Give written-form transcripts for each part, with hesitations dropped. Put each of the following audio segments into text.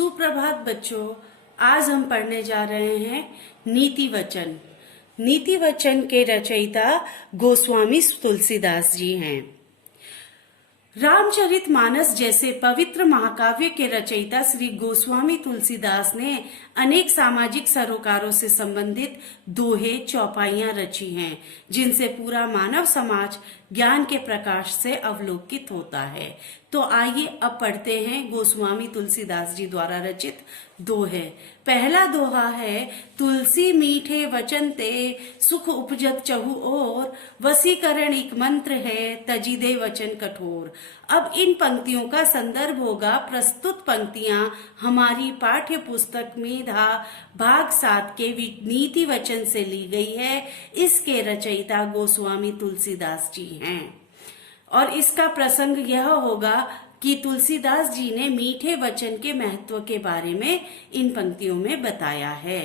सुप्रभात बच्चों। आज हम पढ़ने जा रहे हैं नीति वचन। नीति वचन के रचयिता गोस्वामी तुलसीदास जी हैं। रामचरितमानस जैसे पवित्र महाकाव्य के रचयिता श्री गोस्वामी तुलसीदास ने अनेक सामाजिक सरोकारों से संबंधित दोहे चौपाइयां रची हैं, जिनसे पूरा मानव समाज ज्ञान के प्रकाश से अवलोकित होता है। तो आइए अब पढ़ते हैं गोस्वामी तुलसीदास जी द्वारा रचित दोहे। पहला दोहा है, तुलसी मीठे वचन ते सुख उपजत चहु ओर, वसीकरण एक मंत्र है तजिदे वचन कठोर। अब इन पंक्तियों का संदर्भ होगा, प्रस्तुत पंक्तियां हमारी पाठ्य पुस्तक में भाग 7 के नीति वचन से ली गई है। इसके रचयिता गोस्वामी तुलसीदास जी हैं और इसका प्रसंग यह होगा कि तुलसीदास जी ने मीठे वचन के महत्व के बारे में इन पंक्तियों में बताया है।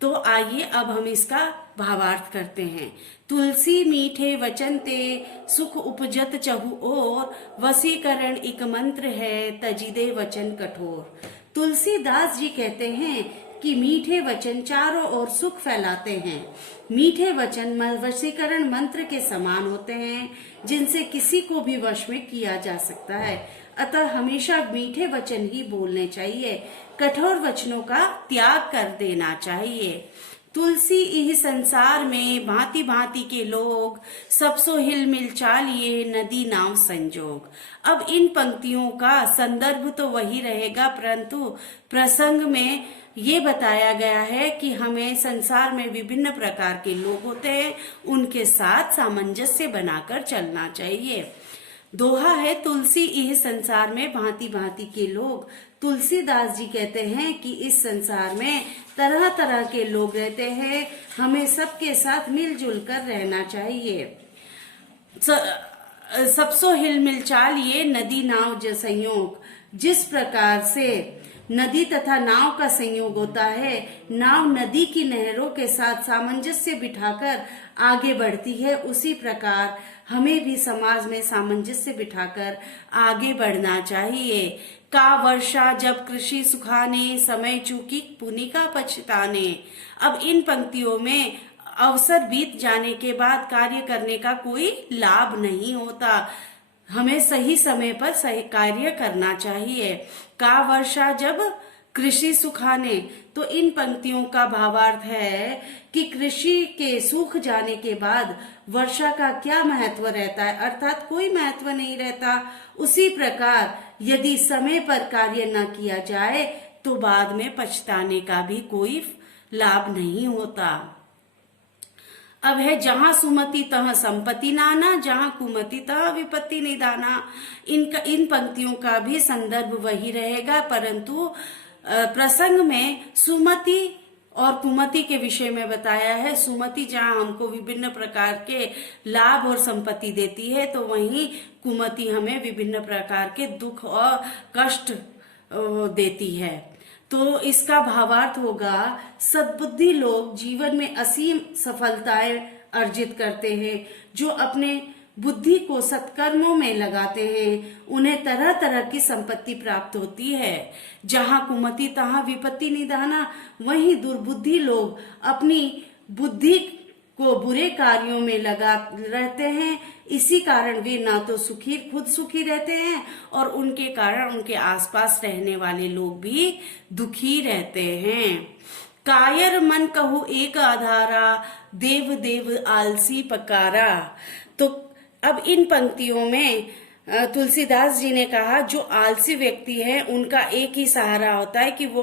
तो आइए अब हम इसका भावार्थ करते हैं। तुलसी मीठे वचन ते सुख उपजत चहु ओर, वसीकरण एक मंत्र है तजिदे वचन कठोर। तुलसीदास जी कहते हैं कि मीठे वचन चारों ओर सुख फैलाते हैं। मीठे वचन वशीकरण मंत्र के समान होते हैं, जिनसे किसी को भी वश में किया जा सकता है। अतः हमेशा मीठे वचन ही बोलने चाहिए, कठोर वचनों का त्याग कर देना चाहिए। तुलसी इह संसार में भांति भांति के लोग, सबसो हिल मिल चालिए नदी नाव संजोग। अब इन पंक्तियों का संदर्भ तो वही रहेगा, परंतु प्रसंग में ये बताया गया है कि हमें संसार में विभिन्न प्रकार के लोग होते हैं, उनके साथ सामंजस्य बनाकर चलना चाहिए। दोहा है, तुलसी इह संसार में भांति भांति के लोग। तुलसीदास जी कहते हैं कि इस संसार में तरह तरह के लोग रहते हैं, हमें सबके साथ मिलजुल कर रहना चाहिए। सबसो हिल मिल चालिए नदी नाव जो संयोग। जिस प्रकार से नदी तथा नाव का संयोग होता है, नाव नदी की नहरों के साथ सामंजस्य बिठाकर आगे बढ़ती है, उसी प्रकार हमें भी समाज में सामंजस्य बिठाकर आगे बढ़ना चाहिए। का वर्षा जब कृषि सुखाने, समय चूकी पुनिका पछताने। अब इन पंक्तियों में अवसर बीत जाने के बाद कार्य करने का कोई लाभ नहीं होता, हमें सही समय पर सही कार्य करना चाहिए। का वर्षा जब कृषि सुखाने, तो इन पंक्तियों का भावार्थ है कि कृषि के सूख जाने के बाद वर्षा का क्या महत्व रहता है, अर्थात कोई महत्व नहीं रहता। उसी प्रकार यदि समय पर कार्य न किया जाए तो बाद में पछताने का भी कोई लाभ नहीं होता। अब है, जहां सुमति तह संपत्ति नाना, जहां कुमति तह विपत्ति निदाना। इन पंक्तियों का भी संदर्भ वही रहेगा, परंतु प्रसंग में सुमति और कुमति के विषय में बताया है। सुमति जहां हमको विभिन्न प्रकार के लाभ और संपत्ति देती है, तो वहीं कुमति हमें विभिन्न प्रकार के दुख और कष्ट देती है। तो इसका भावार्थ होगा, सद्बुद्धि लोग जीवन में असीम सफलताएं अर्जित करते हैं। जो अपने बुद्धि को सत्कर्मों में लगाते हैं, उन्हें तरह तरह की संपत्ति प्राप्त होती है। जहां कुमति तहां विपत्ति निदाना। वहीं दुर्बुद्धि लोग अपनी बुद्धि को बुरे कार्यों में लगा रहते हैं, इसी कारण वे ना तो खुद सुखी रहते हैं और उनके कारण उनके आसपास रहने वाले लोग भी दुखी रहते हैं। कायर मन कहू एक आधारा, देव देव आलसी पकारा। तो अब इन पंक्तियों में तुलसीदास जी ने कहा, जो आलसी व्यक्ति है उनका एक ही सहारा होता है कि वो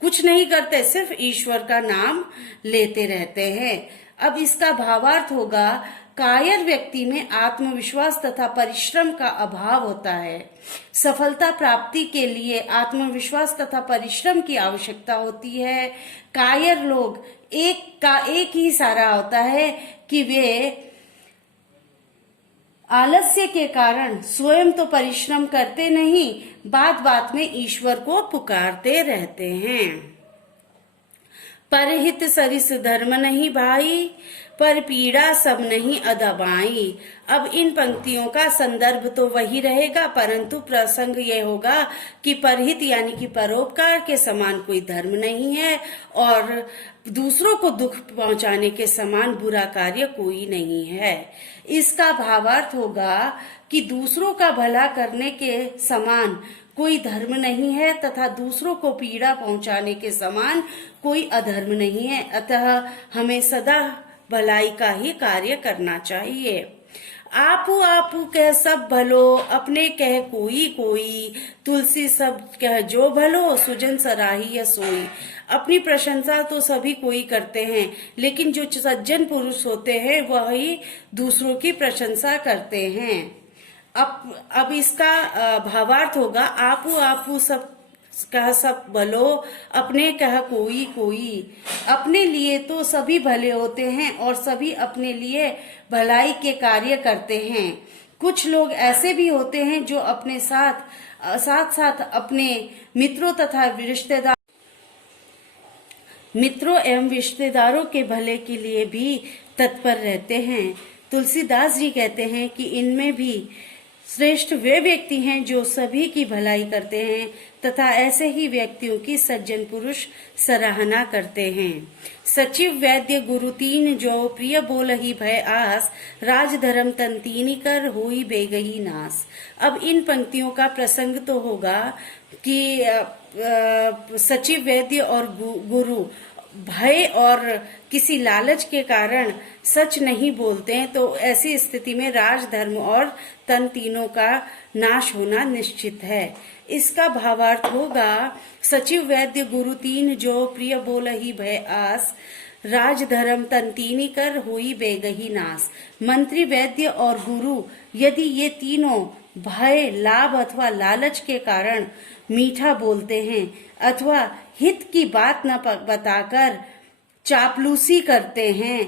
कुछ नहीं करते, सिर्फ ईश्वर का नाम लेते रहते हैं। अब इसका भावार्थ होगा, कायर व्यक्ति में आत्मविश्वास तथा परिश्रम का अभाव होता है। सफलता प्राप्ति के लिए आत्मविश्वास तथा परिश्रम की आवश्यकता होती है। कायर लोग एक ही सहारा होता है कि वे आलस्य के कारण स्वयं तो परिश्रम करते नहीं, बात बात में ईश्वर को पुकारते रहते हैं। परहित सरिस धर्म नहीं भाई, पर पीड़ा सब नहीं अदबाई। अब इन पंक्तियों का संदर्भ तो वही रहेगा, परंतु प्रसंग यह होगा कि परहित यानी कि परोपकार के समान कोई धर्म नहीं है और दूसरों को दुख पहुंचाने के समान बुरा कार्य कोई नहीं है। इसका भावार्थ होगा कि दूसरों का भला करने के समान कोई धर्म नहीं है तथा दूसरों को पीड़ा पहुंचाने के समान कोई अधर्म नहीं है, अतः हमें सदा भलाई का ही कार्य करना चाहिए। आपू आपू कह सब भलो, अपने कह कोई कोई, तुलसी सब कह जो भलो, सुजन सराही या सोई। अपनी प्रशंसा तो सभी कोई करते हैं, लेकिन जो सज्जन पुरुष होते हैं वही दूसरों की प्रशंसा करते हैं। अब इसका भावार्थ होगा आपू आपू सब कह सब भलो, अपने कह कोई कोई। अपने लिए तो सभी भले होते हैं और सभी अपने लिए भलाई के कार्य करते हैं। कुछ लोग ऐसे भी होते हैं जो अपने साथ साथ अपने मित्रों एवं रिश्तेदारों के भले के लिए भी तत्पर रहते हैं। तुलसीदास जी कहते हैं कि इनमें भी श्रेष्ठ वे व्यक्ति हैं जो सभी की भलाई करते हैं तथा ऐसे ही व्यक्तियों की सज्जन पुरुष सराहना करते हैं। सचिव वैद्य गुरु तीन जो, प्रिय बोलहि भय आस, राज धर्म तन तीनी कर, होई बेगही नास। अब इन पंक्तियों का प्रसंग तो होगा कि सचिव वैद्य और गुरु भय और किसी लालच के कारण सच नहीं बोलते हैं, तो ऐसी स्थिति में राज धर्म और तन तीनों का नाश होना निश्चित है। इसका भावार्थ होगा सचिव वैद्य गुरु तीन जो, प्रिय बोलहि भय आस, राज धर्म तन तीनी कर, होई बेगही नास। मंत्री वैद्य और गुरु यदि ये तीनों भय लाभ अथवा लालच के कारण मीठा बोलते हैं अथवा हित की बात न बताकर चापलूसी करते हैं,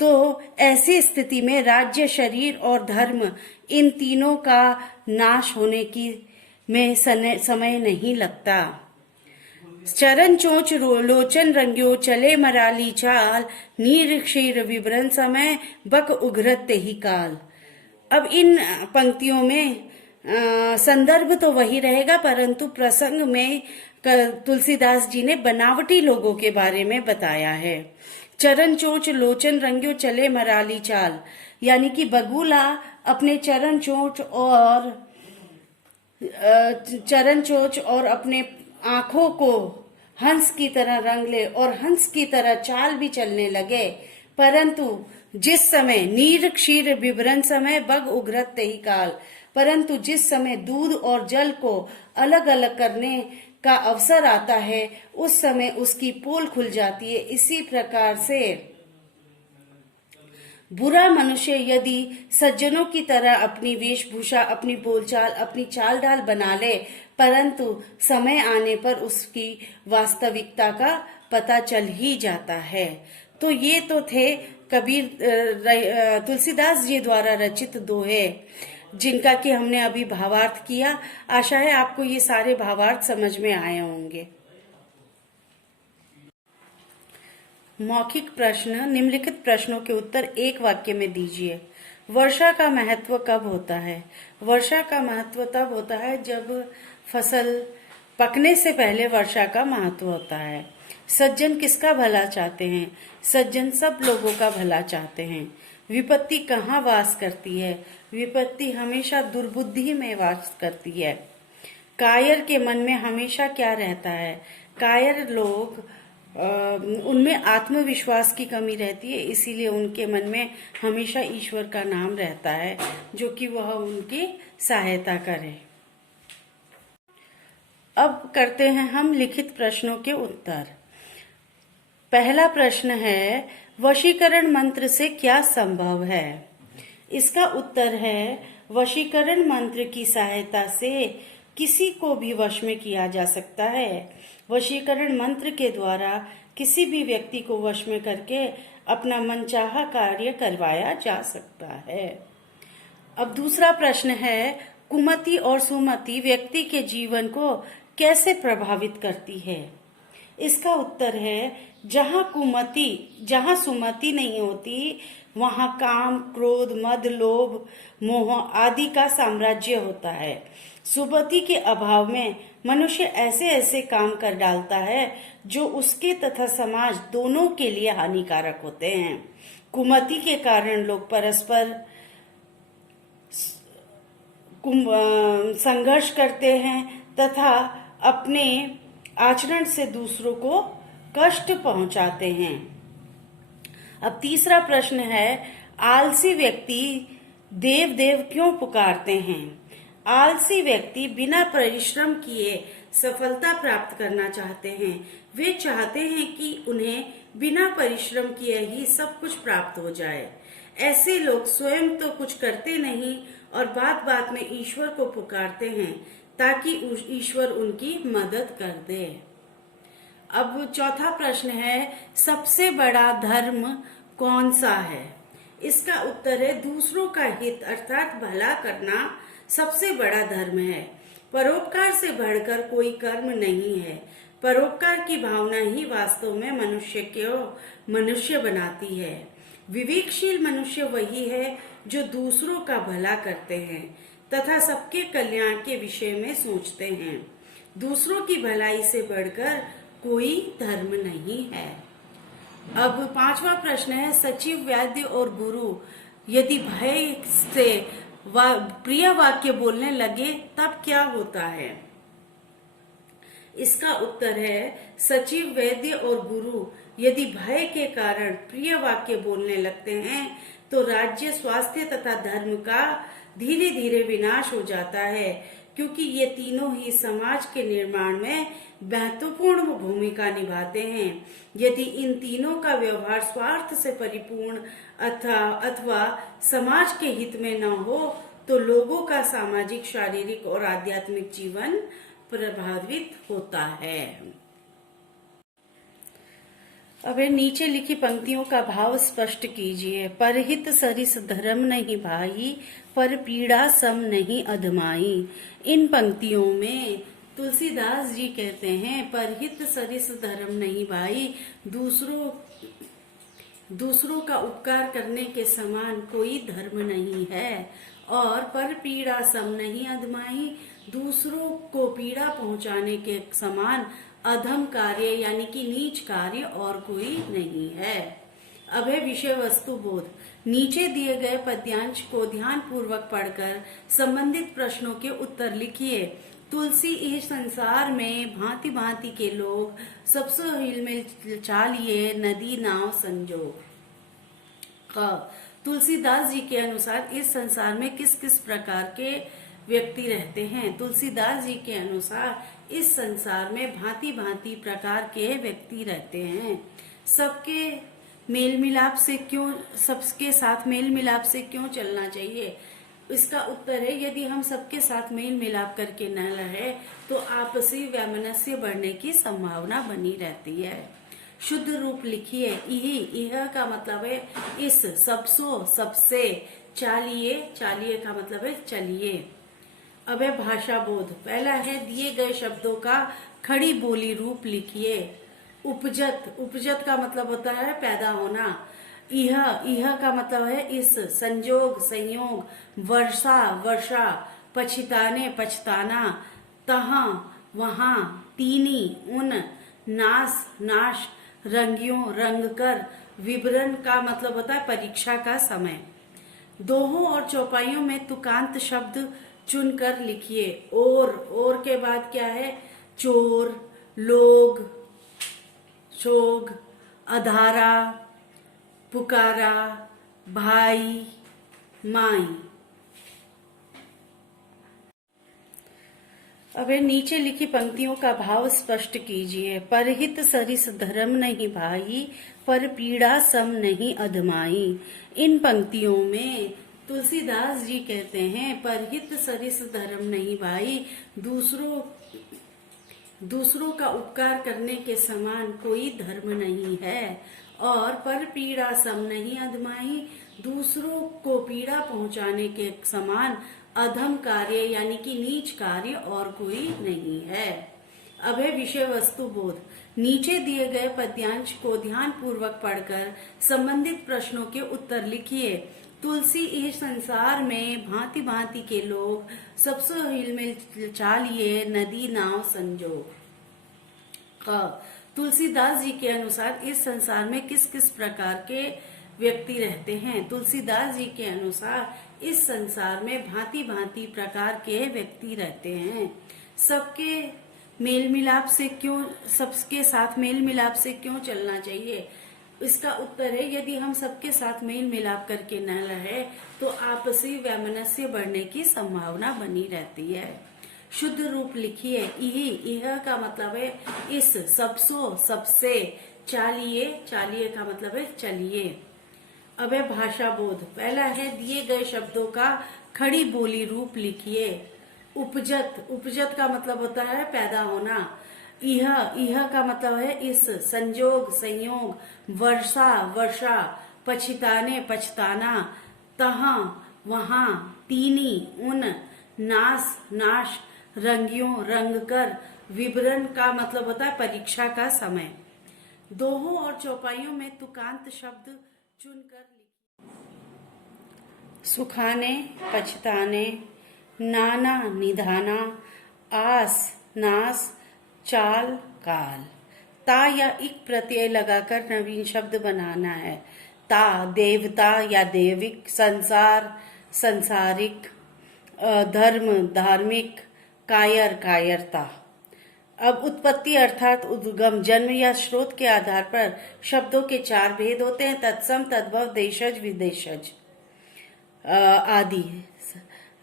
तो ऐसी स्थिति में राज्य, शरीर और धर्म इन तीनों का नाश होने की में समय नहीं लगता। चरण चोच लोचन रंग्यो, चले मराली चाल, नीर क्षीर विवरण समय, बक उघरत ही काल। अब इन पंक्तियों में संदर्भ तो वही रहेगा, परंतु प्रसंग में तुलसीदास जी ने बनावटी लोगों के बारे में बताया है। चरण चोच लोचन रंग्यो, चले मराली चाल, यानी कि बगुला अपने चरण चोच और अपने आंखों को हंस की तरह रंग ले और हंस की तरह चाल भी चलने लगे, परंतु जिस समय नीर क्षीर विवरण समय, बग उघरत ही काल, परंतु जिस समय दूध और जल को अलग अलग करने का अवसर आता है उस समय उसकी पोल खुल जाती है। इसी प्रकार से बुरा मनुष्य यदि सज्जनों की तरह अपनी वेशभूषा, अपनी बोलचाल, अपनी चाल ढाल बना ले, परंतु समय आने पर उसकी वास्तविकता का पता चल ही जाता है। तो ये तो थे तुलसीदास जी द्वारा रचित दोहे, जिनका कि हमने अभी भावार्थ किया। आशा है आपको ये सारे भावार्थ समझ में आए होंगे। मौखिक प्रश्न, निम्नलिखित प्रश्नों के उत्तर एक वाक्य में दीजिए। वर्षा का महत्व कब होता है? वर्षा का महत्व तब होता है जब फसल पकने से पहले वर्षा का महत्व होता है। सज्जन किसका भला चाहते हैं? सज्जन सब लोगों का भला चाहते हैं। विपत्ति कहाँ वास करती है? विपत्ति हमेशा दुर्बुद्धि में वास करती है। कायर के मन में हमेशा क्या रहता है? कायर लोग उनमें आत्मविश्वास की कमी रहती है, इसीलिए उनके मन में हमेशा ईश्वर का नाम रहता है, जो कि वह उनकी सहायता करे। अब करते हैं हम लिखित प्रश्नों के उत्तर। पहला प्रश्न है, वशीकरण मंत्र से क्या संभव है? इसका उत्तर है, वशीकरण मंत्र की सहायता से किसी को भी वश में किया जा सकता है। वशीकरण मंत्र के द्वारा किसी भी व्यक्ति को वश में करके अपना मनचाहा कार्य करवाया जा सकता है। अब दूसरा प्रश्न है, कुमति और सुमति व्यक्ति के जीवन को कैसे प्रभावित करती है? इसका उत्तर है जहाँ सुमति नहीं होती वहाँ काम, क्रोध, मद, लोभ, मोह आदि का साम्राज्य होता है। सुमति के अभाव में मनुष्य ऐसे ऐसे काम कर डालता है जो उसके तथा समाज दोनों के लिए हानिकारक होते हैं। कुमति के कारण लोग परस्पर संघर्ष करते हैं तथा अपने आचरण से दूसरों को कष्ट पहुंचाते हैं। अब तीसरा प्रश्न है, आलसी व्यक्ति देव देव क्यों पुकारते हैं? आलसी व्यक्ति बिना परिश्रम किए सफलता प्राप्त करना चाहते हैं। वे चाहते हैं कि उन्हें बिना परिश्रम किए ही सब कुछ प्राप्त हो जाए। ऐसे लोग स्वयं तो कुछ करते नहीं और बात बात में ईश्वर को पुकारते हैं ताकि ईश्वर उनकी मदद कर दे। अब चौथा प्रश्न है, सबसे बड़ा धर्म कौन सा है? इसका उत्तर है, दूसरों का हित अर्थात भला करना सबसे बड़ा धर्म है। परोपकार से बढ़कर कोई कर्म नहीं है। परोपकार की भावना ही वास्तव में मनुष्य को मनुष्य बनाती है। विवेकशील मनुष्य वही है जो दूसरों का भला करते हैं तथा सबके कल्याण के विषय में सोचते हैं। दूसरों की भलाई से बढ़कर कोई धर्म नहीं है। अब पांचवा प्रश्न है, सचिव, वैद्य और गुरु यदि भय से प्रिय वाक्य बोलने लगे तब क्या होता है? इसका उत्तर है, सचिव, वैद्य और गुरु यदि भय के कारण प्रिय वाक्य बोलने लगते हैं तो राज्य, स्वास्थ्य तथा धर्म का धीरे धीरे विनाश हो जाता है, क्योंकि ये तीनों ही समाज के निर्माण में महत्वपूर्ण भूमिका निभाते हैं। यदि इन तीनों का व्यवहार स्वार्थ से परिपूर्ण अथवा समाज के हित में न हो तो लोगों का सामाजिक, शारीरिक और आध्यात्मिक जीवन प्रभावित होता है। अब नीचे लिखी पंक्तियों का भाव स्पष्ट कीजिए। परहित सरिस धर्म नहीं भाई, पर पीड़ा सम नहीं अधमाई। इन पंक्तियों में तुलसीदास जी कहते हैं, परहित सरिस धर्म नहीं भाई, दूसरों का उपकार करने के समान कोई धर्म नहीं है। और पर पीड़ा सम नहीं अधमाई, दूसरों को पीड़ा पहुंचाने के समान अधम कार्य यानी कि नीच कार्य और कोई नहीं है। अब है विषय वस्तु बोध। नीचे दिए गए पद्यांश को ध्यान पूर्वक पढ़कर संबंधित प्रश्नों के उत्तर लिखिए। तुलसी इस संसार में भांति भांति के लोग, सबसे हिलमिल चालिए नदी नाव संजोग। तुलसीदास जी के अनुसार इस संसार में किस किस प्रकार के व्यक्ति रहते हैं? तुलसीदास जी के अनुसार इस संसार में भांति भांति प्रकार के व्यक्ति रहते हैं। सबके साथ मेल मिलाप से क्यों चलना चाहिए? इसका उत्तर है, यदि हम सबके साथ मेल मिलाप करके न रहे तो आपसी वैमनस्य बढ़ने की संभावना बनी रहती है। शुद्ध रूप लिखिए। इह का मतलब है इस, सबसो, सबसे। चालिए का मतलब है चलिए। अब है भाषा बोध। पहला है, दिए गए शब्दों का खड़ी बोली रूप लिखिए। उपजत का मतलब होता है पैदा होना। इह का मतलब है इस, संजोग, संयोग, वर्षा, पछिताने, पछताना, तहां, वहां, तीनी, उन, नाश, रंगियों, रंग कर। विवरण का मतलब होता है परीक्षा का समय। दोहों और चौपाइयों में तुकांत शब्द चुनकर लिखिए। और के बाद क्या है? चोर, लोग, शोग, अधारा, पुकारा, भाई, माई। अब नीचे लिखी पंक्तियों का भाव स्पष्ट कीजिए। परहित सरिस धर्म नहीं भाई, पर पीड़ा सम नहीं अधमाई। इन पंक्तियों में तुलसीदास जी कहते हैं, परहित सरिस धर्म नहीं भाई, दूसरों का उपकार करने के समान कोई धर्म नहीं है। और पर पीड़ा सम नहीं अधमाई, दूसरों को पीड़ा पहुंचाने के समान अधम कार्य यानी कि नीच कार्य और कोई नहीं है। अब है विषय वस्तु बोध। नीचे दिए गए पद्यांश को ध्यान पूर्वक पढ़कर संबंधित प्रश्नों के उत्तर लिखिए। तुलसी इस संसार में भांति भांति के लोग, सबसो हिलमिल चालिए नदी नाव संजोग। तुलसीदास जी के अनुसार इस संसार में किस किस प्रकार के व्यक्ति रहते हैं? तुलसीदास जी के अनुसार इस संसार में भांति भांति प्रकार के व्यक्ति रहते हैं। सबके मेल मिलाप से क्यों, सबके साथ मेल मिलाप से क्यों चलना चाहिए? इसका उत्तर है, यदि हम सबके साथ मेल मिलाप करके न रहे तो आपसी वैमनस्य बढ़ने की संभावना बनी रहती है। शुद्ध रूप लिखिए। यह का मतलब है इस, सबसो सबसे, चालिए, चालिए का मतलब है चलिए। अब है भाषा बोध। पहला है दिए गए शब्दों का खड़ी बोली रूप लिखिए। उपजत, उपजत का मतलब होता है पैदा होना। यह का मतलब है इस, संजोग संयोग, वर्षा वर्षा, पछिताने पछताना, तहां वहां, तीनी उन, नास नाश, रंगियों रंग कर, विवरण का मतलब होता है परीक्षा का समय। दोहों और चौपाइयों में तुकांत शब्द चुनकर लिखिए। सुखाने पछताने, नाना निधाना, आस नास, चाल काल। ता या इक प्रत्यय लगाकर नवीन शब्द बनाना है। ता देवता या देविक, संसार संसारिक, धर्म धार्मिक, कायर कायरता। अब उत्पत्ति अर्थात उद्गम, जन्म या स्रोत के आधार पर शब्दों के चार भेद होते हैं: तत्सम, तद्भव, देशज, विदेशज आदि।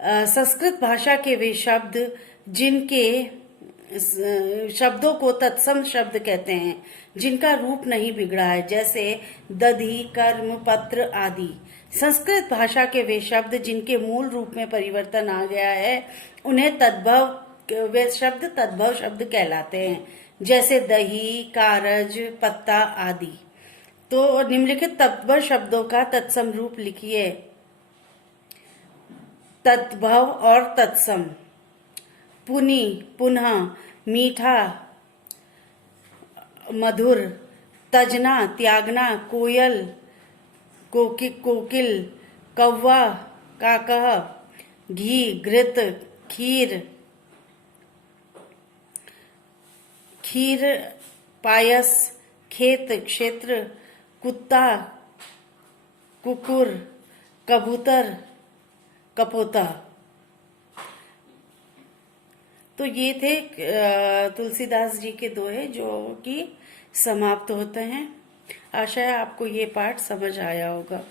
संस्कृत भाषा के वे शब्द जिनके शब्दों को तत्सम शब्द कहते हैं, जिनका रूप नहीं बिगड़ा है, जैसे दधि, कर्म, पत्र आदि। संस्कृत भाषा के वे शब्द जिनके मूल रूप में परिवर्तन आ गया है, उन्हें तद्भव, वे शब्द तद्भव शब्द कहलाते हैं, जैसे दही, कारज, पत्ता आदि। तो निम्नलिखित तद्भव शब्दों का तत्सम रूप लिखिए। तद्भव और तत्सम: पुनि पुनः, मीठा मधुर, तजना त्यागना, कोयल कोकिल, कौवा काकह, घी घृत, खीर खीर पायस, खेत क्षेत्र, कुत्ता कुकुर, कबूतर कपोता। तो ये थे तुलसीदास जी के दोहे जो कि समाप्त होते हैं। आशा है आपको ये पाठ समझ आया होगा।